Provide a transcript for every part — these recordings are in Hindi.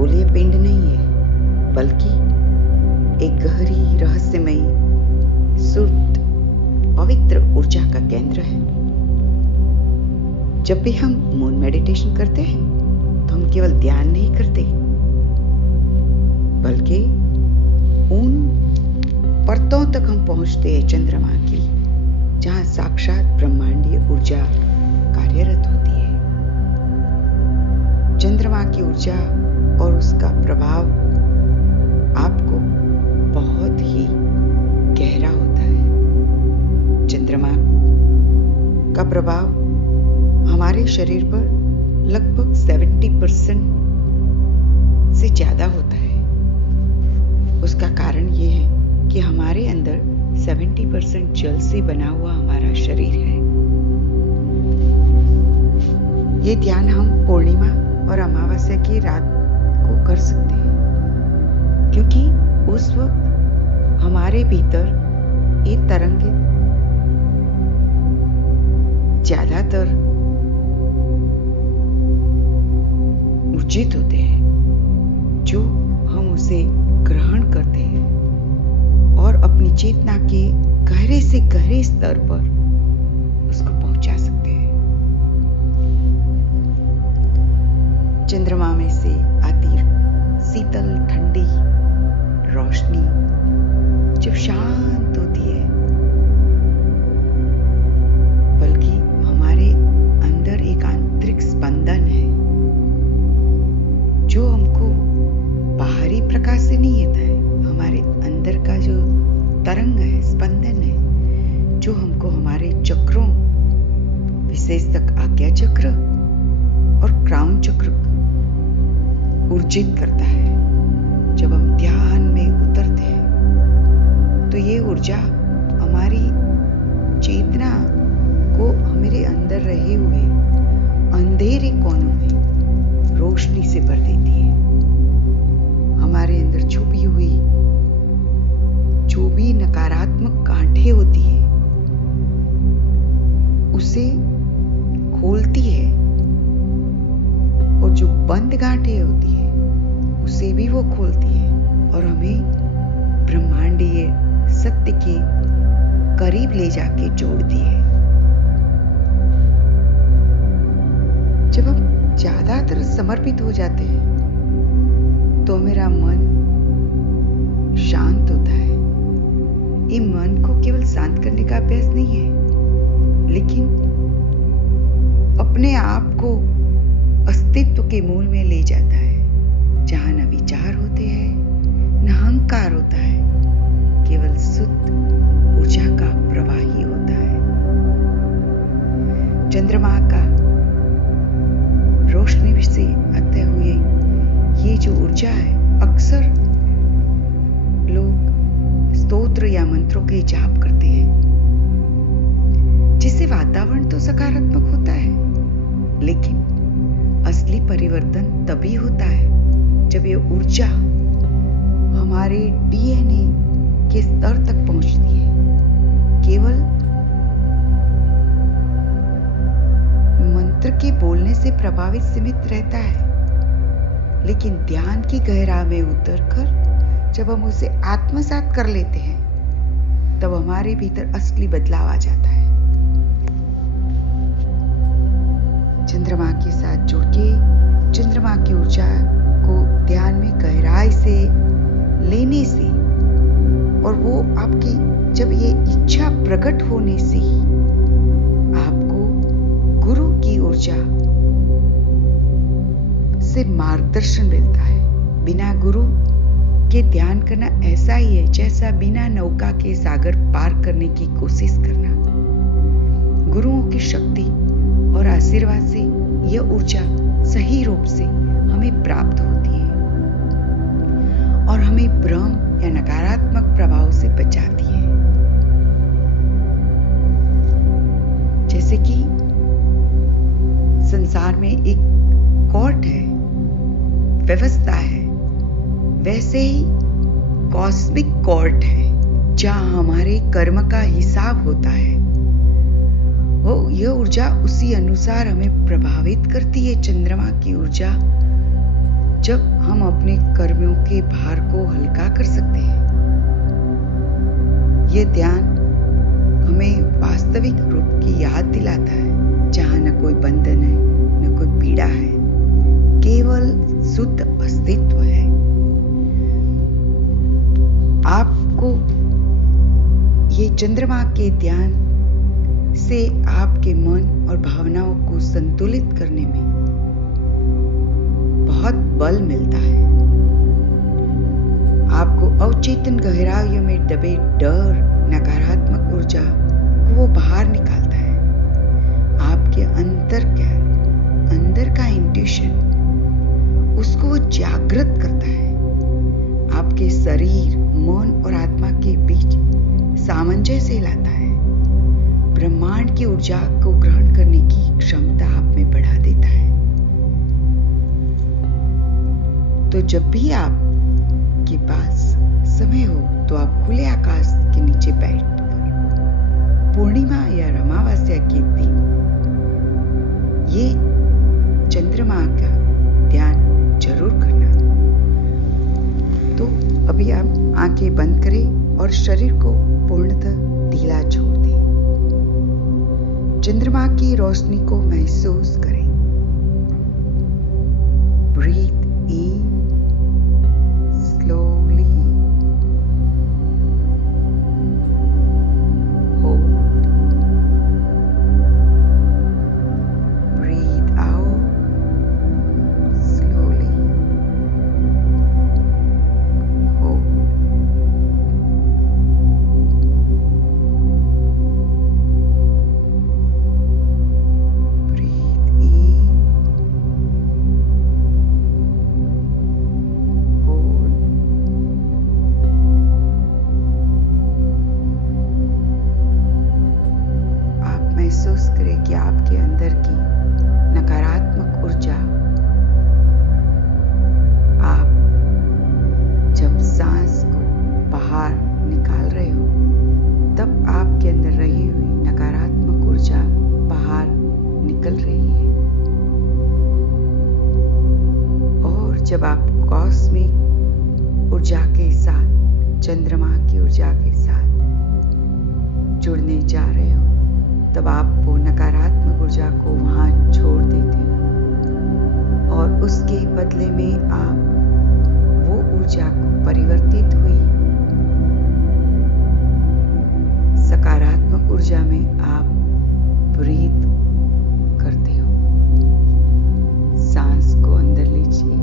गोलीय पिंड नहीं है, बल्कि एक गहरी रहस्यमयी शुद्ध पवित्र ऊर्जा का केंद्र है। जब भी हम मून मेडिटेशन करते हैं तो हम केवल ध्यान नहीं करते, बल्कि उन परतों तक हम पहुंचते हैं चंद्रमा की, जहां साक्षात ब्रह्मांडीय ऊर्जा कार्यरत होती है। चंद्रमा की ऊर्जा और उसका प्रभाव आपको बहुत ही गहरा होता है। चंद्रमा का प्रभाव हमारे शरीर पर लगभग 70% से ज्यादा होता है। उसका कारण ये है कि हमारे अंदर 70% जल से बना हुआ हमारा शरीर है। ये ध्यान हम पूर्णिमा और अमावस्या की रात को कर सकते हैं, क्योंकि उस वक्त हमारे भीतर ये तरंगे ज्यादातर ऊर्जित होते हैं, जो हम उसे ग्रहण करते हैं और अपनी चेतना के गहरे से गहरे स्तर पर उसको पहुंचा सकते हैं। चंद्रमा में से आती शीतल ठंडी रोशनी जब शांत होती है, बल्कि हमारे अंदर एक आंतरिक स्पंदन है जो हमको बाहरी प्रकाश से नहीं आता है। हमारे अंदर का जो तरंग है, स्पंदन है, जो हमको हमारे चक्रों, विशेषतः आज्ञा चक्र और क्राउन चक्र ऊर्जित करता है। जब हम ध्यान में उतरते हैं तो ये ऊर्जा हमारी चेतना को हमारे अंदर रहे हुए अंधेरे कोनों में रोशनी से भर देती है। हमारे अंदर छुपी हुई जो भी नकारात्मक गांठें होती है उसे खोलती है, और जो बंद गांठें होती है उसे भी वो खोलती है और हमें ब्रह्मांडीय सत्य के करीब ले जाके जोड़ती है। जब हम ज्यादातर समर्पित हो जाते हैं तो मेरा मन शांत होता है। ये मन को केवल शांत करने का अभ्यास नहीं है, लेकिन अपने आप को अस्तित्व के मूल में ले जाता है, जहां न विचार होते हैं, न अहंकार होता है, केवल शुद्ध ऊर्जा का प्रवाह ही होता है। चंद्रमा का रोशनी से आते हुए ये जो ऊर्जा है, अक्सर लोग स्तोत्र या मंत्रों के जाप करते हैं, जिससे वातावरण तो सकारात्मक होता है, लेकिन असली परिवर्तन तभी होता है जब ये ऊर्जा हमारे डीएनए के स्तर तक पहुंचती है। केवल मंत्र के बोलने से प्रभावित सीमित रहता है, लेकिन ध्यान की गहरा में उतरकर जब हम उसे आत्मसात कर लेते हैं, तब हमारे भीतर असली बदलाव आ जाता है। चंद्रमा के साथ जुड़ के चंद्रमा की ऊर्जा को ध्यान में गहराई से लेने से, और वो आपकी जब ये इच्छा प्रकट होने से ही आपको गुरु की ऊर्जा से मार्गदर्शन मिलता है। बिना गुरु के ध्यान करना ऐसा ही है जैसा बिना नौका के सागर पार करने की कोशिश करना। गुरुओं की शक्ति और आशीर्वाद से यह ऊर्जा सही रूप से हमें प्राप्त होती है और हमें भ्रम या नकारात्मक प्रभाव से बचाती है। जैसे कि संसार में एक कोर्ट है, व्यवस्था है, वैसे ही कॉस्मिक कोर्ट है जहां हमारे कर्म का हिसाब होता है। वो यह ऊर्जा उसी अनुसार हमें प्रभावित करती है। चंद्रमा की ऊर्जा जब हम अपने कर्मों के भार को हल्का कर सकते हैं। ये ध्यान हमें वास्तविक रूप की याद दिलाता है, जहां न कोई बंधन है, न कोई पीड़ा है, केवल शुद्ध अस्तित्व है। आपको ये चंद्रमा के ध्यान से आपके मन और भावनाओं को संतुलित करने में बहुत बल मिलता है। आपको अवचेतन गहराइयों में दबे डर, नकारात्मक ऊर्जा को वो बाहर निकालता है। आपके अंदर का इंट्यूशन, उसको वो जागृत करता है। आपके शरीर, मन और आत्मा के बीच सामंजस्य लाता है। ब्रह्मांड की ऊर्जा को ग्रहण करने की क्षमता आप में बढ़ा देता है। तो जब भी आपके पास समय हो तो आप खुले आकाश के नीचे बैठकर पूर्णिमा या अमावस्या के दिन ये चंद्रमा का ध्यान जरूर करना। तो अभी आप आंखें बंद करें और शरीर को पूर्णतः ढीला छोड़ दें। चंद्रमा की रोशनी को महसूस करें। Breathe in slowly, hold, breathe out slowly, hold, breathe in, महसूस करें कि आपके अंदर की नकारात्मक ऊर्जा, आप जब सांस को बाहर निकाल रहे हो तब आपके अंदर रही हुई नकारात्मक ऊर्जा बाहर निकल रही है। और जब आप कॉस्मिक ऊर्जा के साथ, चंद्रमा की ऊर्जा के साथ जुड़ने जा रहे हो तब आप वो नकारात्मक ऊर्जा को वहां छोड़ देते हो और उसके बदले में आप वो ऊर्जा को परिवर्तित हुई सकारात्मक ऊर्जा में आप ब्रीथ करते हो। सांस को अंदर लीजिए,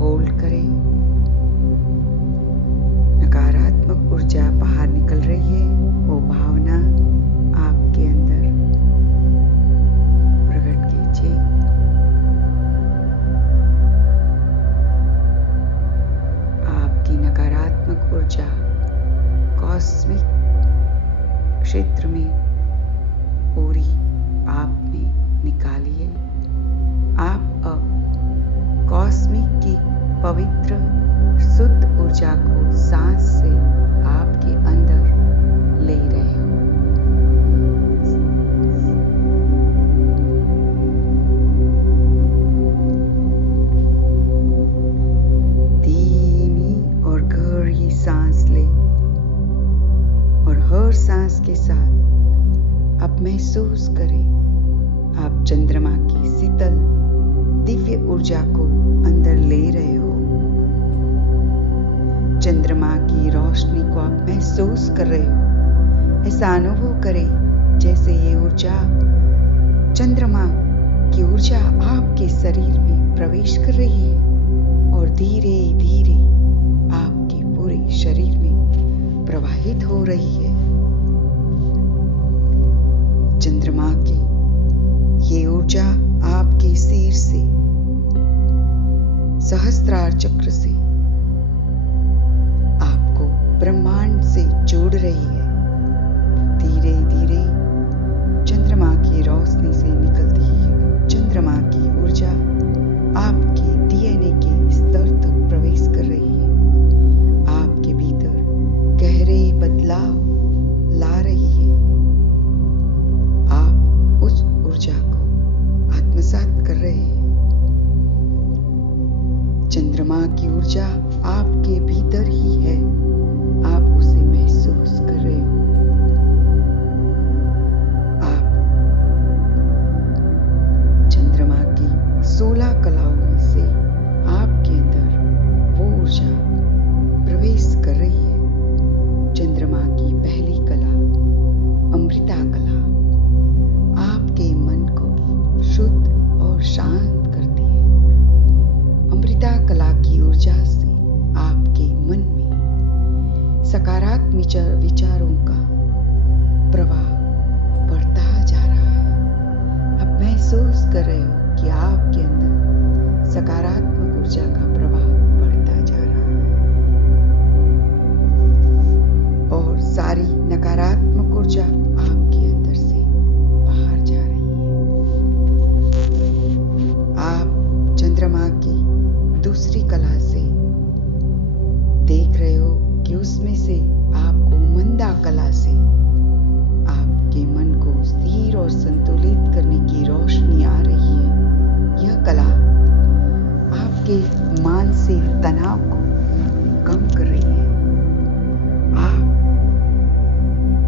होल्ड करें। नकारात्मक ऊर्जा बाहर निकल रही है, वो भावना आपके अंदर प्रकट कीजिए। आपकी नकारात्मक ऊर्जा कॉस्मिक क्षेत्र में पूरी आपने निकाली है। आप अब कॉस्मिक की पवित्र शुद्ध ऊर्जा को सांस से आपके अंदर ले रहे हो। धीमी और गहरी सांस ले और हर सांस के साथ आप महसूस करें आप चंद्रमा की शीतल दिव्य ऊर्जा को अंदर ले रहे हो। चंद्रमा की रोशनी को आप महसूस कर रहे हो। ऐसा अनुभव करें जैसे ये ऊर्जा, चंद्रमा की ऊर्जा आपके शरीर में प्रवेश कर रही है और धीरे धीरे आपके पूरे शरीर में प्रवाहित हो रही है। चंद्रमा की ये ऊर्जा आपके सिर से सहस्त्रार चक्र से आपको ब्रह्मांड से जोड़ रही है। धीरे धीरे चंद्रमा की रोशनी से निकलती है चंद्रमा की ऊर्जा आपके डीएनए के स्तर तक प्रवेश कर रही है। आपके भीतर गहरे बदलाव ला रही है। आप उस ऊर्जा को आत्मसात कर रहे हैं। चंद्रमा की ऊर्जा आपके भीतर ही है, आप उसे महसूस कर रहे हो। आप चंद्रमा की 16 कलाओं में से आपके अंदर वो ऊर्जा प्रवेश कर रही है। चंद्रमा की पहली कला अमृता कला आपके मन को शुद्ध और शांत करती है। अमृता कला की ऊर्जा से आपके मन में सकारात्मक विचारों का प्रवाह बढ़ता जा रहा है। आप महसूस कर रहे हो कि आपके अंदर सकारात्मक ऊर्जा का प्रवाह बढ़ता जा रहा है और सारी नकारात्मक ऊर्जा आपके अंदर से बाहर जा रही है। आप चंद्रमा की दूसरी कला से देख रहे हो कि उसमें से आपको मंदा कला से आपके मन को स्थिर और संतुलित करने की रोशनी आ रही है। यह कला आपके मानसिक तनाव को कम कर रही है। आप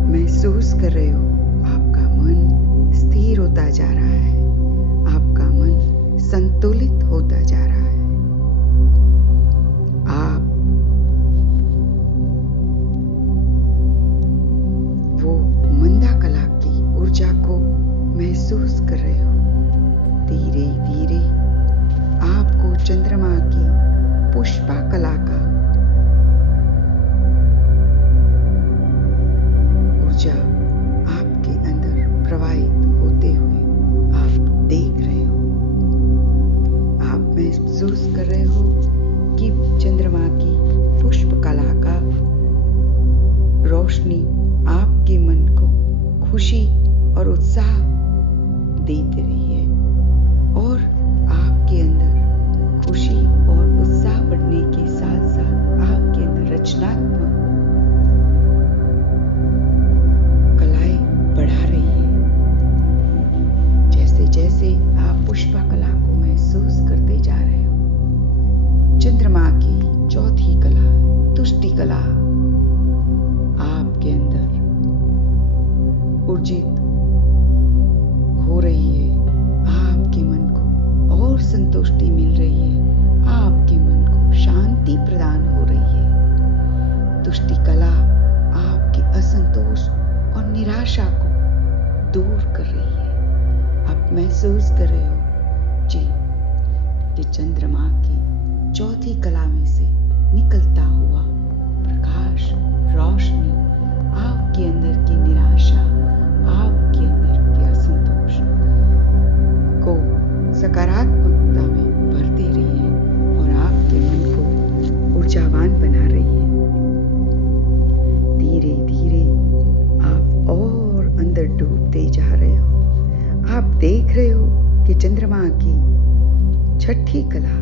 महसूस कर रहे हो आपका मन स्थिर होता जा रहा है, आपका मन संतुलित होता जा रहा है। आप वो मंदा कला की ऊर्जा को महसूस कर रहे हो। धीरे धीरे आपको चंद्रमा की पुष्पा कला का ऊर्जा आपके अंदर प्रवाहित होते हुए आप देख रहे हो। आप महसूस कर रहे हो कि चंद्रमा की पुष्प कला का रोशनी आपके मन को खुशी और उत्साह देती रही है और आपके अंदर खुशी और उत्साह बढ़ने के साथ साथ आपके अंदर रचनात्मक कलाएं बढ़ा रही है। जैसे जैसे आप पुष्पा कला को महसूस करते जा रहे हो, चंद्रमा की चौथी कला तुष्टि कला आपके अंदर ऊर्जित हो रही है। आपके मन को और संतुष्टि मिल रही है, आपके मन को शांति प्रदान हो रही है। तुष्टि कला आपके असंतोष और निराशा को दूर कर रही है। आप महसूस कर रहे हो जी कि चंद्रमा की चौथी कला में से निकलता हुआ प्रकाश रोशनी आपके अंदर की निराशा, आपके अंदर के असंतोष को सकारात्मकता में भर दे रही है और आपके मन को ऊर्जावान बना रही है। धीरे धीरे आप और अंदर डूबते जा रहे हो। आप देख रहे हो कि चंद्रमा की छठी कला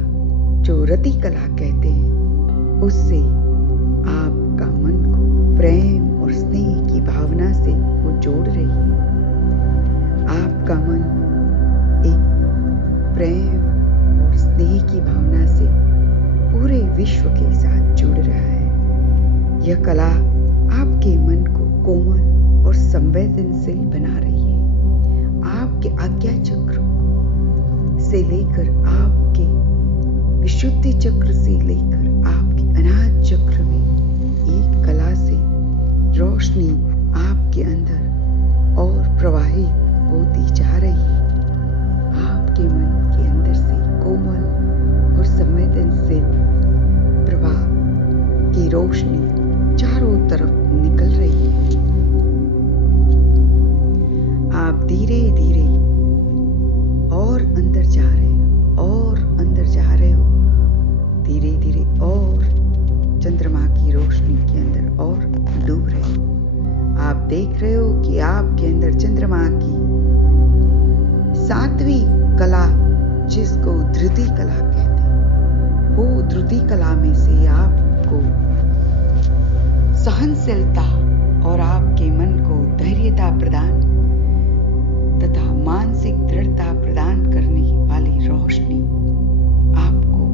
जो रति कला कहते हैं, उससे आपका मन को प्रेम और स्नेह की भावना से वो जोड़ रही है। आपका मन एक प्रेम और स्नेह की भावना से पूरे विश्व के साथ जुड़ रहा है। यह कला आपके मन को कोमल और संवेदनशील बना रही है। आपके आज्ञा चक्र से लेकर आपके विशुद्धि चक्र से लेकर आपके अनाहत चक्र में एक कला से रोशनी आपके अंदर और प्रवाहित होती जा रही है। आपके मन के अंदर से कोमल और संवेदनशील प्रवाह की रोशनी चारों तरफ निकल रही है। आप धीरे धीरे और अंदर जा रहे हो और अंदर जा रहे हो। धीरे धीरे और चंद्रमा की रोशनी के अंदर और डूब रहे हो। आप देख रहे हो कि आपके अंदर चंद्रमा की सातवीं कला, जिसको धृति कला कहते हैं, वो धृति कला में से आपको सहनशीलता और आपके मन को धैर्यता प्रदान तथा मानसिक दृढ़ता प्रदान करने वाली रोशनी आपको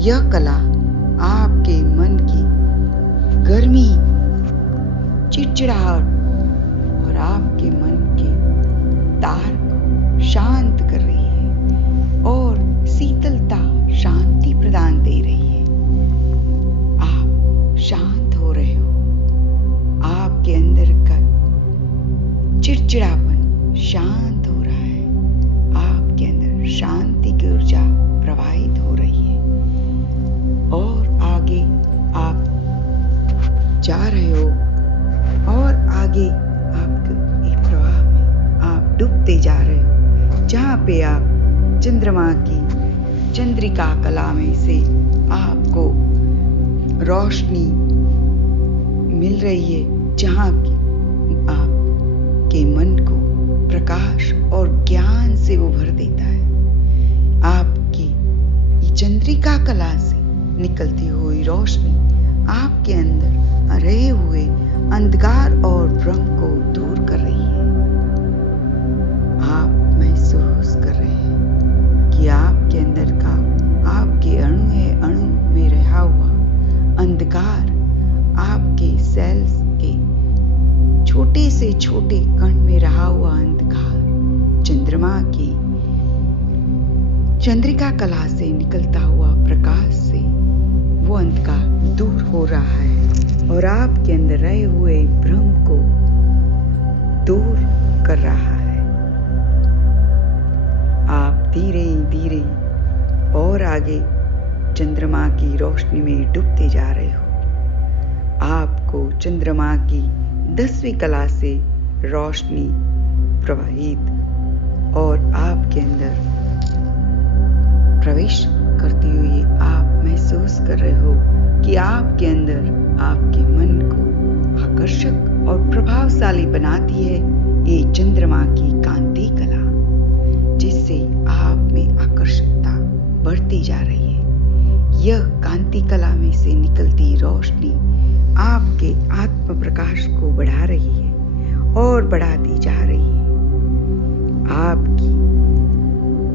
यह कला आपके मन की गर्मी, चिड़चिड़ाहट और आपके मन के तार को शांत कर रही है और शीतलता, शांति प्रदान दे रही है। आप शांत हो रहे हो। आपके अंदर का चिड़चिड़ापन शांत हो रहा है। आपके अंदर शांति की ऊर्जा प्रवाहित हो रही है और आगे आप जा रहे हो और आगे आपके एक प्रवाह में आप डूबते जा रहे हो, जहाँ पे आप चंद्रमा की चंद्रिका कला में से आपको रोशनी मिल रही है, जहाँ की आपके मन को प्रकाश और ज्ञान से वो भर देता है। आपकी चंद्रिका कला से निकलती हुई रोशनी आपके अंदर रहे हुए अंधकार और भ्रम को दूर कर रही है। आप महसूस कर रहे हैं कि आपके अंदर का, आपके अणु में रहा हुआ अंधकार, आपके सेल्स के छोटे से छोटे कण में रहा हुआ अंधकार चंद्रमा की चंद्रिका कला से निकलता हुआ प्रकाश से वो अंधकार दूर हो रहा है और आपके अंदर रहे हुए भ्रम को दूर कर रहा है। आप धीरे धीरे और आगे चंद्रमा की रोशनी में डूबते जा रहे हो। आपको चंद्रमा की 10वीं कला से रोशनी प्रवाहित और आपके अंदर प्रवेश करती हुई आप महसूस कर रहे हो कि आपके अंदर आपके मन को आकर्षक और प्रभावशाली बनाती है ये चंद्रमा की कांति कला, जिससे आप में आकर्षकता बढ़ती जा रही है। यह कांति कला में से निकलती रोशनी आपके आत्म प्रकाश को बढ़ा रही है और बढ़ाती जा रही है। आपकी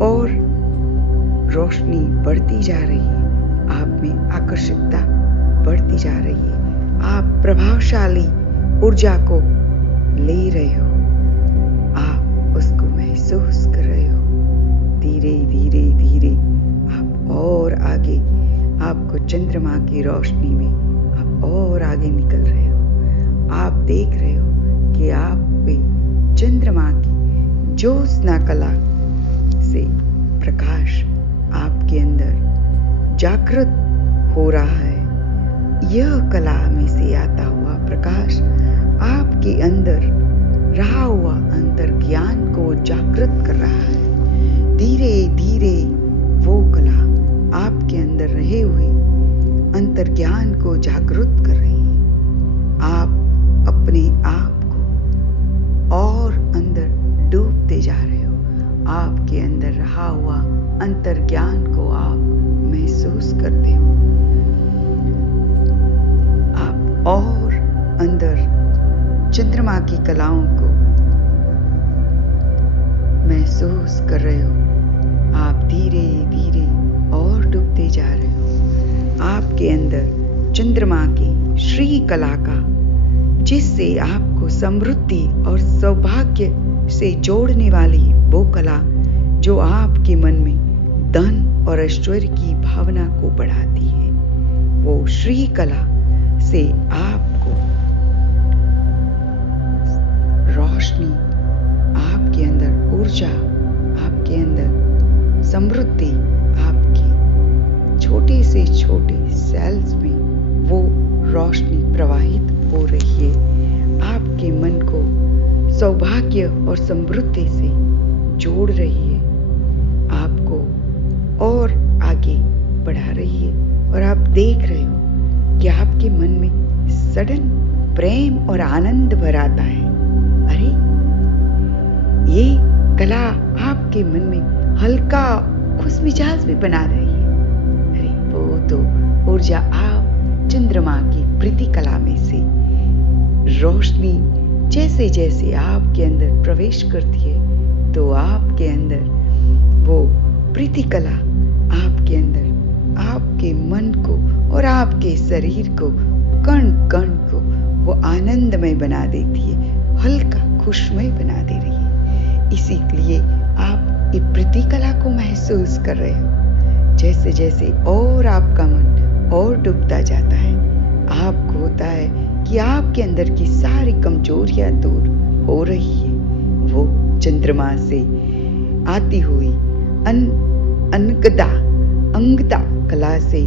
और रोशनी बढ़ती जा रही है, आप में आकर्षकता बढ़ती जा रही है। आप प्रभावशाली ऊर्जा को ले रहे हो, आप उसको महसूस कर रहे हो। धीरे धीरे धीरे आप और आगे, आपको चंद्रमा की रोशनी में आप और आगे निकल रहे हो। आप देख रहे हो कि आप पे चंद्रमा की ज्योत्सना कला से प्रकाश आपके अंदर जागृत हो रहा है। यह कला में से आता हुआ प्रकाश आपके अंदर रहा हुआ अंतर ज्ञान को जागृत कर रहा है। धीरे धीरे वो कला आपके अंदर रहे हुए अंतर ज्ञान को जागृत कर रही है। आप अपने आप को और अंदर डूबते जा रहे हो। आपके अंदर रहा हुआ अंतर ज्ञान को आप महसूस करते हो। आप और अंदर चंद्रमा की कलाओं को महसूस कर रहे हो। आप धीरे धीरे और डूबते जा रहे हो। आपके अंदर चंद्रमा की श्री कला का, जिससे आपको समृद्धि और सौभाग्य से जोड़ने वाली वो कला जो आपके मन में धन और ऐश्वर्य की भावना को बढ़ाती है, वो श्री कला से आपको रोशनी, आपके अंदर ऊर्जा, आपके अंदर समृद्धि, आपके छोटे से छोटे सेल्स में वो रोशनी प्रवाहित हो रही है। आपके मन को सौभाग्य और समृद्धि से जोड़ रही है, आपको और आगे बढ़ा रही है। और आप देख रहे हो कि आपके मन में सडन प्रेम और आनंद भर आता है। अरे, ये कला आपके मन में हल्का खुशमिजाज भी बना रही है। अरे, वो तो ऊर्जा आप चंद्रमा की प्रीति कला में से रोशनी जैसे जैसे आपके अंदर प्रवेश करती है, तो आपके अंदर वो प्रीति कला आपके अंदर, आपके शरीर को, कण कण को वो आनंदमय बना देती है, हल्का खुशमय बना दे रही है। इसीलिए आप ये प्रतिकला को महसूस कर रहे हो। जैसे जैसे और आपका मन और डूबता जाता है, आपको होता है कि आपके अंदर की सारी कमजोरियां दूर हो रही है। वो चंद्रमा से आती हुई अंगदा कला से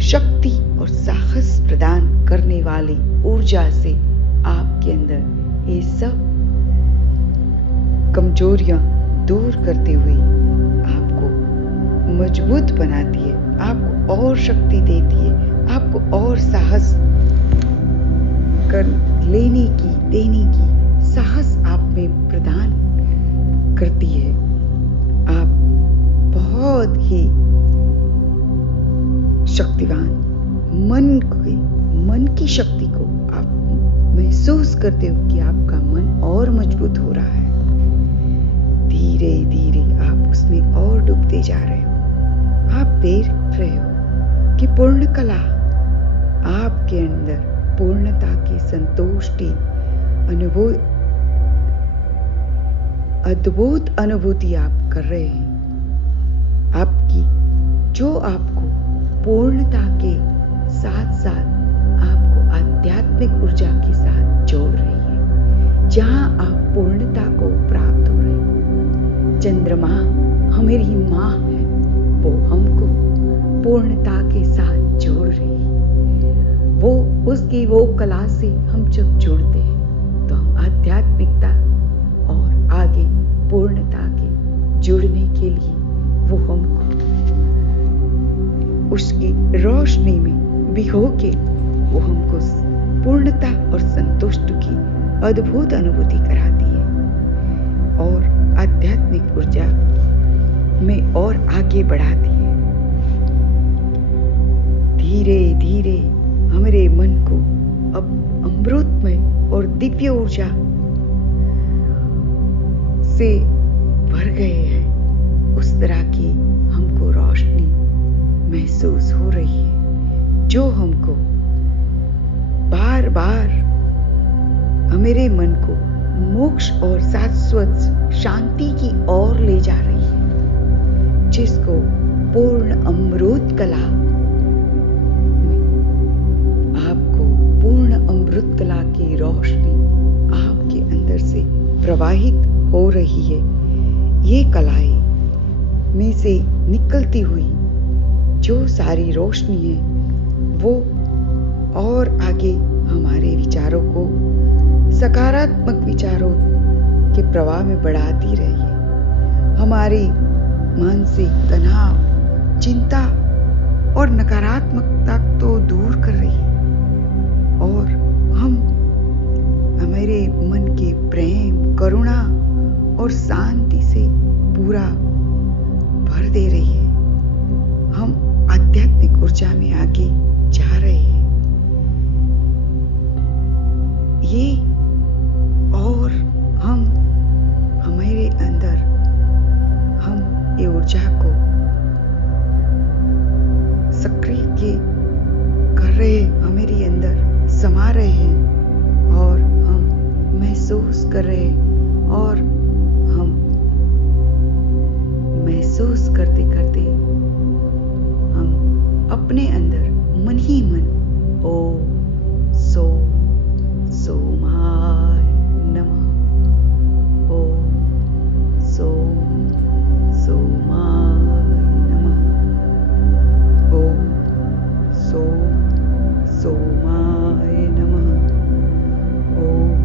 शक्ति और साहस प्रदान करने वाली ऊर्जा से आपके अंदर ये सब कमजोरियां दूर करते हुए आपको मजबूत बनाती है, आपको और शक्ति देती है, आपको और साहस कर देने की साहस आप में प्रदान करती है। आप बहुत ही शक्तिवान मन की शक्ति को आप महसूस करते हो कि आपका मन और मजबूत हो रहा है। धीरे धीरे आप उसमें और डूबते जा रहे हो। आप देख रहे हो कि पूर्ण कला आपके अंदर पूर्णता की संतुष्टि अद्भुत अनुभूति आप कर रहे हैं। आपकी जो आपको पूर्णता के साथ साथ आपको आध्यात्मिक ऊर्जा के साथ जोड़ रही है, जहां आप पूर्णता को प्राप्त हो रहे हैं। चंद्रमा हमारी माँ है, वो हमको पूर्णता के साथ जोड़ रही है। वो उसकी वो कला से हम जब जुड़ते हैं तो हम आध्यात्मिकता और आगे पूर्णता के जुड़ने के लिए वो हमको उसकी रोशनी में भिगो के वो हमको पूर्णता और संतुष्टि की अद्भुत अनुभूति कराती है और आध्यात्मिक ऊर्जा में और आगे बढ़ाती है। धीरे धीरे हमारे मन को अब अमृतमय और दिव्य ऊर्जा से भर गए हैं। उस तरह की हमको रोशनी महसूस हो रही है, जो हमको बार बार हमारे मन को मोक्ष और शाश्वत शांति की ओर ले जा रही है, जिसको पूर्ण अमृत कला आपको पूर्ण अमृत कला की रोशनी आपके अंदर से प्रवाहित हो रही है। ये कलाएं में से निकलती हुई जो सारी रोशनी है वो और आगे हमारे विचारों को सकारात्मक विचारों के प्रवाह में बढ़ाती रही है। हमारे मानसिक तनाव, चिंता और नकारात्मकता तो दूर कर रही है और हम हमारे मन के प्रेम, करुणा और शांति से पूरा भर दे रही है। हम आध्यात्मिक ऊर्जा में आगे जा रहे हैं। ये और हम हमारे अंदर हम ये ऊर्जा को सक्रिय कर रहे, हमारे अंदर समा रहे हैं और हम महसूस कर रहे हैं और हम महसूस करते करते हम अपने अंदर मन ही मन ओम सोमाय नमः, ओम सोमाय नमः, ओम सोमाय नमः, ओम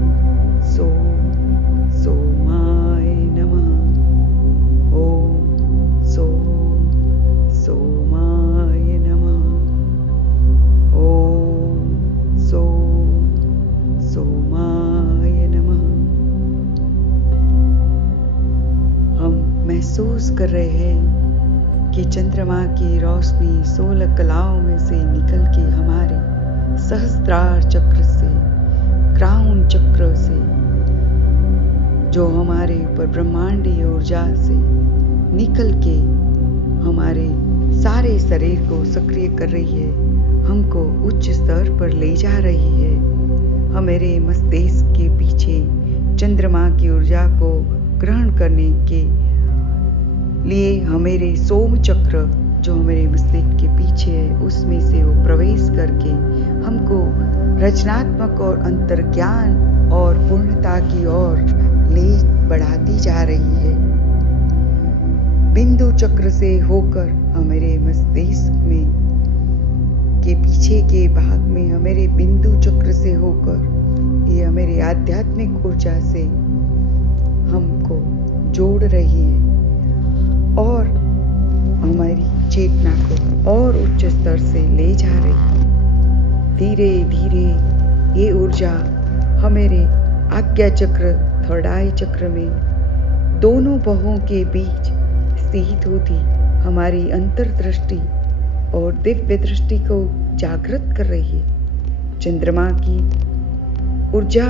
सोमाय नमः, ओम सोमाय नमः, ओम सोमाय नमः। हम महसूस कर रहे हैं कि चंद्रमा की रोशनी 16 कलाओं में से निकल के हमारे सहस्त्रार चक्र से, क्राउन चक्र से, जो हमारे ऊपर ब्रह्मांडीय ऊर्जा से निकल के हमारे सारे शरीर को सक्रिय कर रही है, हमको उच्च स्तर पर ले जा रही है। हमारे मस्तिष्क के पीछे चंद्रमा की ऊर्जा को ग्रहण करने के लिए हमारे सोम चक्र जो हमारे मस्तिष्क के पीछे है, उसमें से वो प्रवेश करके हमको रचनात्मक और अंतर्ज्ञान और पूर्णता की ओर ले बढ़ाती जा रही है। बिंदु चक्र से होकर हमारे मस्तिष्क में के पीछे के भाग में हमारे बिंदु चक्र से होकर ये हमारी आध्यात्मिक ऊर्जा से हमको जोड़ रही है और हमारी चेतना को और उच्च स्तर से ले जा रही है। धीरे धीरे ये ऊर्जा हमारे आज्ञा चक्र, थर्ड आई चक्र में दोनों बाहों के बीच स्थित होती हमारी अंतर्दृष्टि और दिव्य दृष्टि को जागृत कर रही है। चंद्रमा की ऊर्जा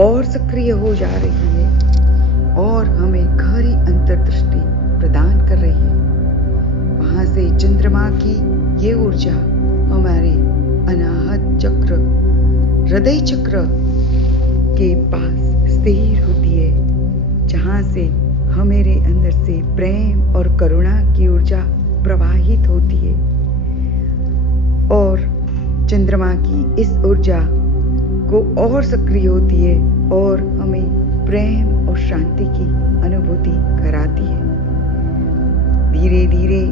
और सक्रिय हो जा रही है और हमें गहरी अंतर्दृष्टि प्रदान कर रही है। वहां से चंद्रमा की ये ऊर्जा हमारे अनाहत चक्र, हृदय चक्र के पास स्थिर होती है, जहां से हमारे अंदर से प्रेम और करुणा की ऊर्जा प्रवाहित होती है और चंद्रमा की इस ऊर्जा को और सक्रिय होती है और हमें प्रेम और शांति की अनुभूति कराती है। धीरे धीरे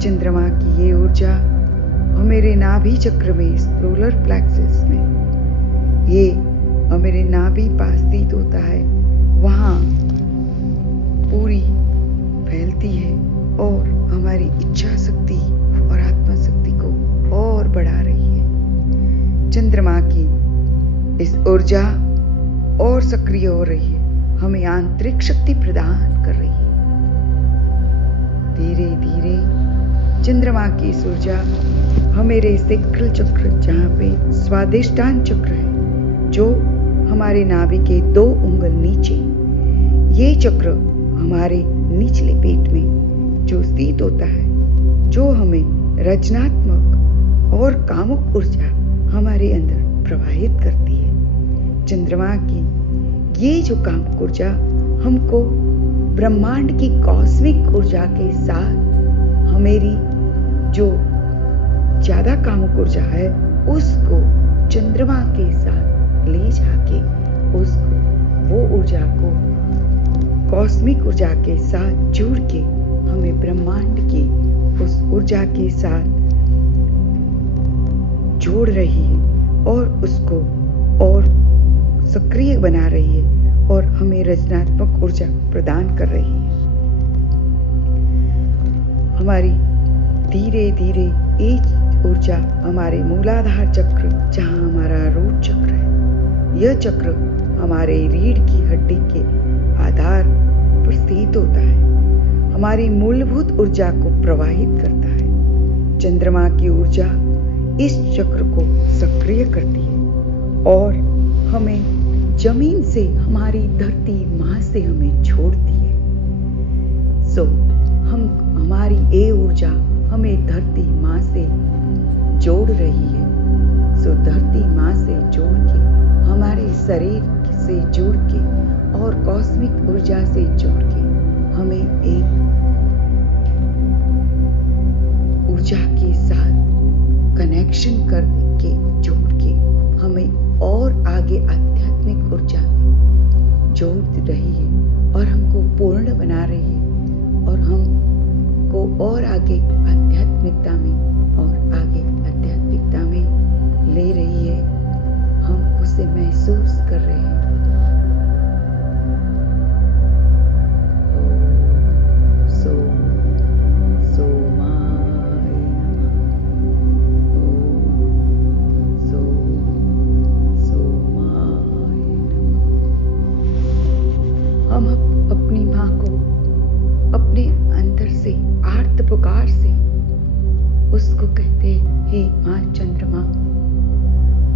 चंद्रमा की ये ऊर्जा हमारे नाभि चक्र में, सोलर प्लेक्सस में, ये हमारे नाभि पास स्थित होता है, वहां पूरी फैलती है और हमारी इच्छा शक्ति और आत्मा शक्ति को और बढ़ा रही है। चंद्रमा की इस ऊर्जा और सक्रिय हो रही है, हमें आंतरिक शक्ति प्रदान कर रही है। धीरे धीरे चंद्रमा की इस ऊर्जा हमारे सेक्रल चक्र, जहाँ पे स्वादिष्टान चक्र है, जो हमारे नाभि के 2 उंगल नीचे, ये चक्र हमारे निचले पेट में जो स्थित होता है, जो हमें रचनात्मक और कामुक ऊर्जा हमारे अंदर प्रवाहित करती है। चंद्रमा की ये जो कामुक ऊर्जा हमको ब्रह्मांड की कॉस्मिक ऊर्जा के साथ हमारी जो ज्यादा कामुक ऊर्जा है उसको चंद्रमा के साथ ले जाके उसको वो ऊर्जा को कॉस्मिक ऊर्जा के साथ जोड़ के हमें ब्रह्मांड की उस ऊर्जा के साथ जोड़ रही है और उसको और सक्रिय बना रही है और हमें रचनात्मक ऊर्जा प्रदान कर रही है। हमारी धीरे धीरे ये ऊर्जा हमारे मूलाधार चक्र, जहाँ हमारा रूट चक्र है, यह चक्र हमारे रीढ़ की हड्डी के आधार पर स्थित होता है, हमारी मूलभूत ऊर्जा को प्रवाहित करता है। चंद्रमा की ऊर्जा इस चक्र को सक्रिय करती है और हमें जमीन से, हमारी धरती मां से हमें छोड़ती है। हमारी ये ऊर्जा हमें धरती मां से जोड़ रही है। धरती मां से जोड़ के, हमारे शरीर से जोड़ के और कॉस्मिक ऊर्जा से जोड़ के हमें एक ऊर्जा के साथ कनेक्शन करके जोड़ के हमें और आगे आध्यात्मिक ऊर्जा में जोड़ रही है और हमको पूर्ण बना रही है और हमको और आगे आध्यात्मिकता में और आगे आध्यात्मिकता में ले रही है। हम उसे महसूस कर रहे हैं। हम अपनी माँ को अपने अंदर से आर्त पुकार से उसको कहते हैं, हे माँ चंद्रमा,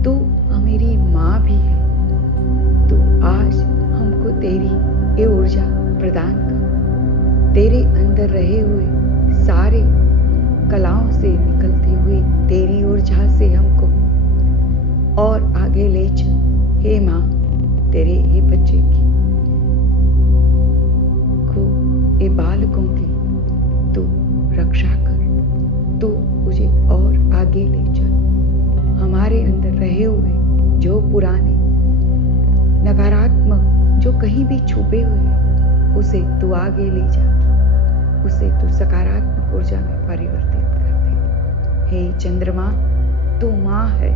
तू हमारी माँ भी है, तो आज हमको तेरी ये ऊर्जा प्रदान कर। तेरे अंदर रहे हुए सारे हे माँ, तेरे ये बच्चे की को, ये बालकों की तू रक्षा कर, तू मुझे और आगे ले चल। हमारे अंदर रहे हुए जो पुराने नकारात्मक जो कहीं भी छुपे हुए हैं, उसे तू आगे ले जाके उसे तू सकारात्मक ऊर्जा में परिवर्तित कर दे। हे चंद्रमा, तू माँ है,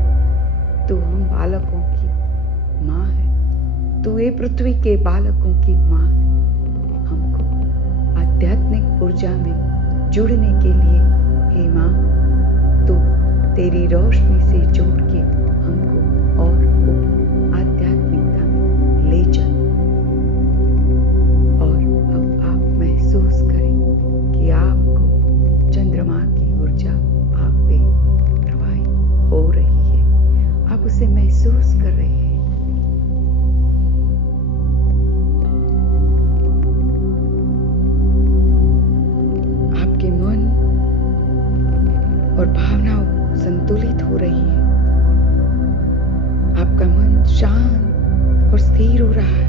तू हम बालकों की माँ है, तू ये पृथ्वी के बालकों की माँ है। हमको आध्यात्मिक ऊर्जा में जुड़ने के लिए हे माँ, तू तेरी रोशनी से जोड़ के हमको और ऊपर आध्यात्मिकता में ले चल। और अब आप महसूस करें कि आपको चंद्रमा की ऊर्जा आप पे प्रवाहित हो रही है, आप उसे महसूस कर रहे हैं। आपके मन और भावनाओं संतुलित हो रही है। आपका मन शांत और स्थिर हो रहा है।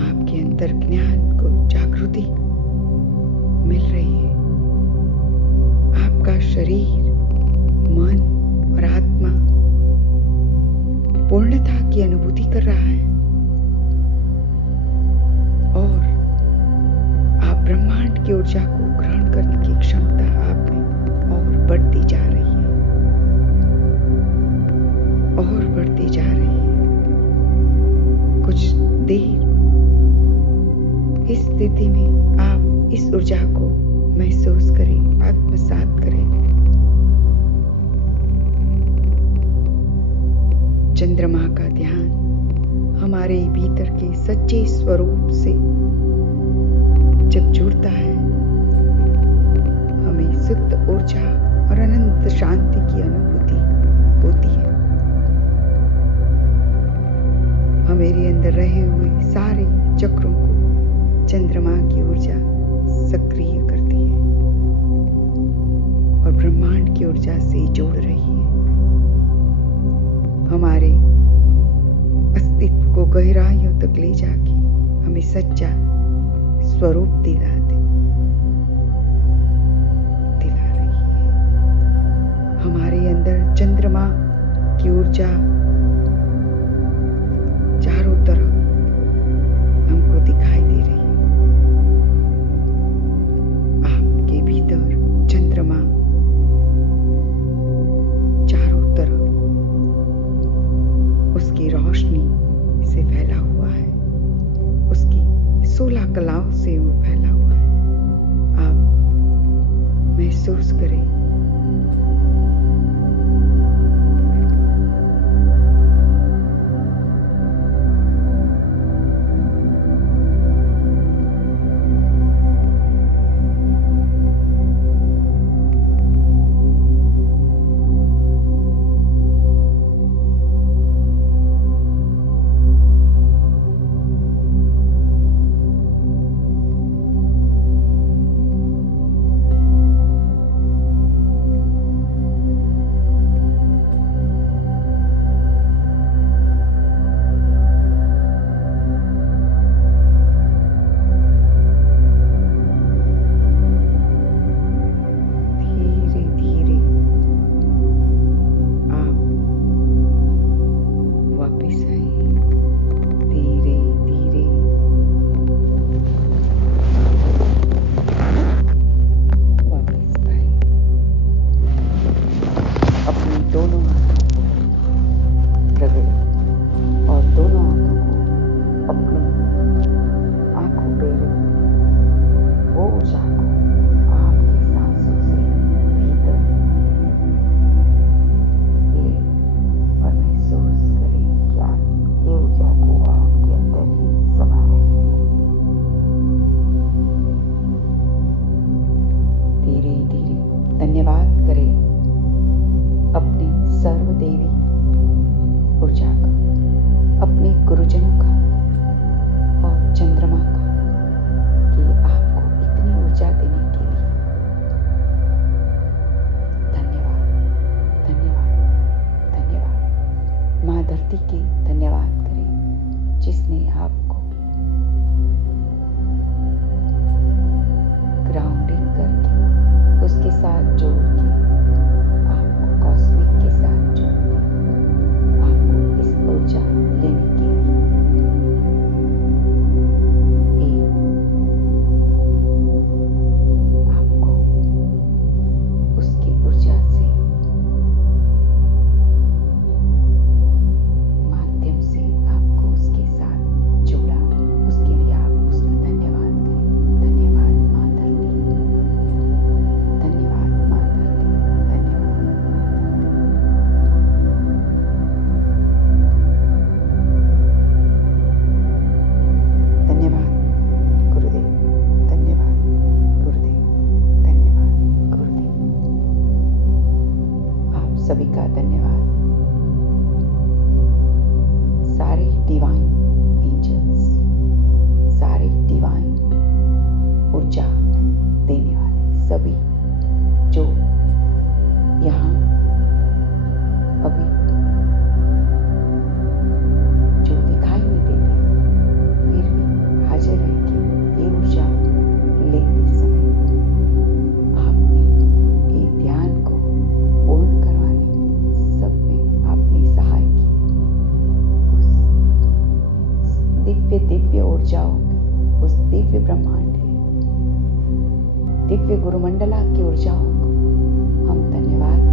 आपके अंतर ज्ञान को जागृति मिल रही है। आपका शरीर, मन और आत्मा पूर्णता की अनुभूति कर रहा है और ब्रह्मांड की ऊर्जा को ग्रहण करने की क्षमता आप में और बढ़ती जा रही है और बढ़ती जा रही है। कुछ देर इस स्थिति में आप इस ऊर्जा को महसूस करें, आत्मसात करें। चंद्रमा का ध्यान हमारे भीतर के सच्चे स्वरूप से जब जुड़ता है, हमें शुद्ध ऊर्जा और अनंत शांति की अनुभूति होती है। हमारे अंदर रहे हुए सारे चक्रों को चंद्रमा की ऊर्जा सक्रिय करती है और ब्रह्मांड की ऊर्जा से जोड़ रही है। हमारे अस्तित्व को गहराइयों तक ले जाके हमें सच्चा स्वरूप दिला रही है। हमारे अंदर चंद्रमा की ऊर्जा चारों तरफ हमको दिखाई दे रही है। आपके भीतर चंद्रमा चारों तरफ उसकी रोशनी से फैला हुआ है, उसकी 16 कलाओं से वो फैला हुआ है। आप महसूस करें सभी जो यहाँ अभी जो दिखाई नहीं देते फिर भी हाजिर रह के ये ऊर्जा लेते समय आपने ये ध्यान को पूर्ण करवाने सब में आपने सहाय की। उस दिव्य ऊर्जाओं, उस दिव्य ब्रह्मांड है, दिव्य गुरुमंडला की ऊर्जाओं को हम धन्यवाद